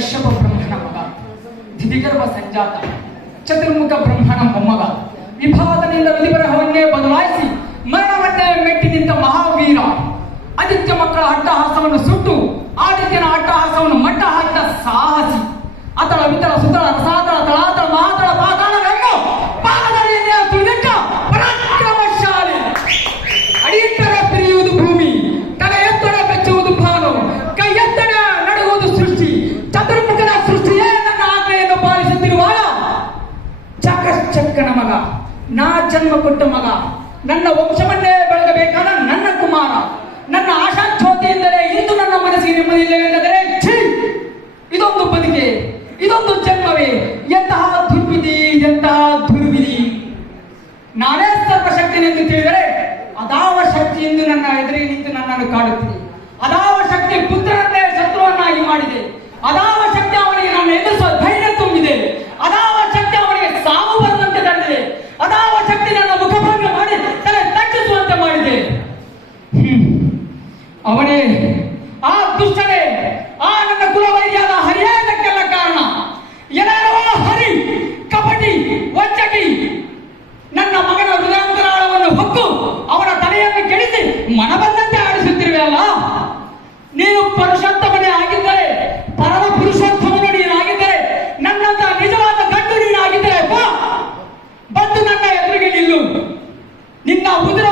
ಕಶ್ಯಪ ಬ್ರಹ್ಮನ ಮಗ, ದಿದಿಗರ್ಭ ಸಂಜಾತ, ಚತುರ್ಮುಖ ಬ್ರಹ್ಮನ ಮೊಮ್ಮಗ, ವಿಭಾದನೆಯಿಂದ ವಿಧಿಬರಹವನ್ನೇ ಬದಲಾಯಿಸಿ ಮರಣವನ್ನೇ ಮೆಟ್ಟಿ ನಿಂತ ಮಹಾವೀರ, ಆದಿತ್ಯ ಮಕ್ಕಳ ಅಟ್ಟಹಾಸವನ್ನು ಸುಟ್ಟು ಆದಿತ್ಯನ ಅಟ್ಟಹಾಸವನ್ನು ಮಟ್ಟ ಹಾಕಿದ ಸಾಹಸಿ, ಅತಳ ವಿತಳ ಸುತಳ ರಸಾತಳ ತಳಾತಳ ಮಹಾತಳ ಪಾತಾಳಗಳನ್ನು ಪಾದದಡಿಯನ್ನೇ ತುಳಿದಿಟ್ಟ ಪರಾಕ್ರಮಶಾಲಿ. ಅಡಿಯಿಟ್ಟರೆ ಬಿರಿಯುವುದು ಭೂಮಿ, ತಲೆ ಎತ್ತಡೆ ಬೆಚ್ಚುವುದು ಭಾನು, ಕೈ ಎತ್ತಡೆ ನಡೆಯುವುದು ಸೃಷ್ಟಿ, ಚತುರ್ಮುಖನ ಸೃಷ್ಟಿಯೇ ನನ್ನ ಆಜ್ಞೆಯನ್ನು ಪಾಲಿಸುತ್ತಿರುವಾಗ ಚಕಶ್ಚಕ್ಕನ ಮಗ, ನಾ ಜನ್ಮ ಕೊಟ್ಟ ಮಗ, ನನ್ನ ವಂಶವನ್ನೇ ಬೆಳಗಬೇಕಾದ ನನ್ನ ಕುಮಾರ, ನನ್ನ ಆಶಾಜ್ಯೋತಿಯಿಂದಲೇ ಇಂದು ನನ್ನ ಮನಸ್ಸಿಗೆ ನೆಮ್ಮದಿಯಿಲ್ಲವೆಂದರೆ ಛೀ, ಇದೊಂದು ಬದುಕೆ, ಇದೊಂದು ಜನ್ಮವೇ, ಎಂತಹ ದುರ್ವಿಧಿ, ಎಂತಹ ದುರ್ವಿಧಿ. ನಾನೇ ಸರ್ವಶಕ್ತಿನೆಂದು ತಿಳಿದರೆ ಅದಾವ ಶಕ್ತಿ ಎಂದು ನನ್ನ ಎದುರಿಗೆ ನಿಂತು ನನ್ನನ್ನು ಕಾಡುತ್ತಿದೆ. ಅದಾವ ಶಕ್ತಿ ಪುತ್ರನನ್ನೇ ಶತ್ರುವನ್ನಾಗಿ ಮಾಡಿದೆ. ಅದಾವ ಶಕ್ತಿ ಅವನಿಗೆ ನನ್ನ ಎದುರಿಸುವ ಧೈರ್ಯ ತುಂಬಿದೆ. ಅದಾವ ಶಕ್ತಿ ಅವನಿಗೆ ಸಾವು ಬರುವಂತೆ ತಡೆದಿದೆ. ಅದಾವ ಶಕ್ತಿ ನನ್ನ ಮುಖಭಂಗ ಮಾಡಿ ತಲೆ ತಗ್ಗಿಸುವಂತೆ ಮಾಡಿದೆ. ಅವನೇ, ಆ ದುಷ್ಟನೇ, ಆ ನನ್ನ ಕುಲವೈರ್ಯಾದ ಹರಿಯೇ ಇದಕ್ಕೆಲ್ಲ ಕಾರಣ. ಎಲ್ಲರೂ ಹರಿ, ಕಪಟಿ, ವಂಚಕಿ, ನನ್ನ ಮಗನ ಹೃದಯಾಂತರಾಳವನ್ನು ಹೊಕ್ಕು ಅವನ ತಲೆಯನ್ನು ಕೆಡಿಸಿ ಮನಬಂದಂತೆ ಆಡಿಸುತ್ತಿರುವೆ ಅಲ್ಲ. ನೀನು ಪುರುಷೋತ್ತಮನೇ ಆಗಿದ್ದರೆ, ಪರಮ ಪುರುಷೋತ್ತಮನು ನೀನಾಗಿದ್ದರೆ, ನನ್ನಂತ ನಿಜವಾದ ಗಂಡು ನೀನಾಗಿದ್ದರೆ ಬಂದು ನನ್ನ ಎದುರಿಗೆ ನಿಲ್ಲು. ನಿನ್ನ ಉದುರ